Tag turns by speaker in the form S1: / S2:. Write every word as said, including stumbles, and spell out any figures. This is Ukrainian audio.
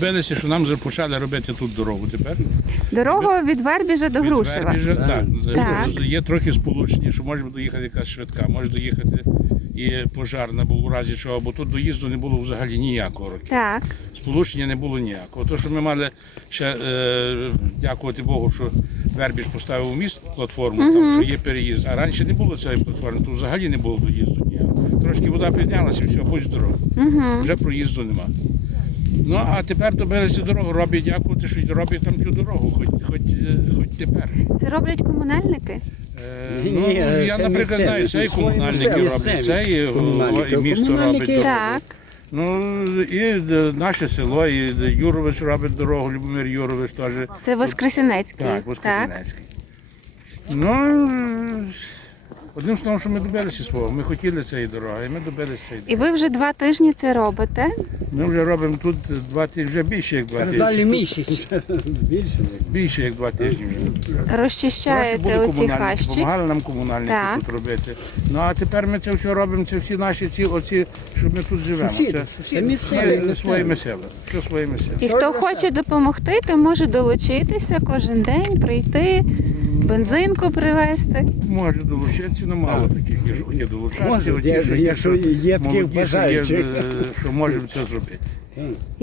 S1: добилися, що нам вже почали робити тут дорогу тепер.
S2: Дорогу від Вербіжа до Грушева.
S1: Вербіжа, так,
S2: Так.
S1: що є трохи сполучення, що може доїхати якась швидка, може доїхати і пожарна, бо у разі чого, бо тут доїзду не було взагалі ніякого.
S2: Так.
S1: Сполучення не було ніякого. То, що ми мали ще, е, дякувати Богу, що Вербіж поставив у міст платформу,
S2: Угу.
S1: там, що є переїзд. А раніше не було цієї платформи, то взагалі не було доїзду ніякого. Трошки вода піднялася, все, будь здоров.
S2: Угу.
S1: Вже проїзду нема. Ну, а тепер добилися дорогу, роблять, дякувати, що роблять там цю дорогу, хоч, хоч, хоч тепер.
S2: Це роблять комунальники?
S1: Е,
S3: Ні,
S1: ну,
S3: ні,
S1: я,
S3: це
S1: наприклад,
S3: місцеві,
S1: знаю, це і
S3: свої
S1: комунальники
S3: місцеві,
S1: роблять, це і,
S3: комунальники.
S1: і місто
S3: Комунальники-
S1: робить дорогу.
S2: Так.
S1: Ну, і е, наше село, і Юрович робить дорогу, Любомир Юрович теж.
S2: Це Воскресенецький.
S1: Так, Воскресенецький. Ну, е, одним словом, що ми добилися свого. Ми хотіли цієї дороги, і ми добилися цієї
S2: І
S1: дороги.
S2: ви вже два тижні це робите?
S1: Ми вже робимо тут два тижні, вже більше як два
S3: Передалі
S1: тижні.
S3: місяць. Більше.
S1: Більше як два тижні.
S2: Розчищаєте оці хащі?
S1: Допомагали нам комунальники
S2: Так.
S1: тут робити. Ну а тепер ми це все робимо, це всі наші ці оці, що ми тут живемо.
S3: Сусіди,
S1: це
S3: сусіди.
S1: це
S3: Місцеві,
S1: не
S3: місцеві.
S1: своїми силами. Все своїми силами.
S2: І хто хоче допомогти, то може долучитися кожен день, прийти, бензинку привезти.
S1: Може долучитися, але мало таких є, що хотять долучатися.
S3: Може,
S1: Оті,
S3: є-
S1: що
S3: якщо є таких
S1: молоді, що є,
S3: бажаючих.
S1: е, що можемо це зробити.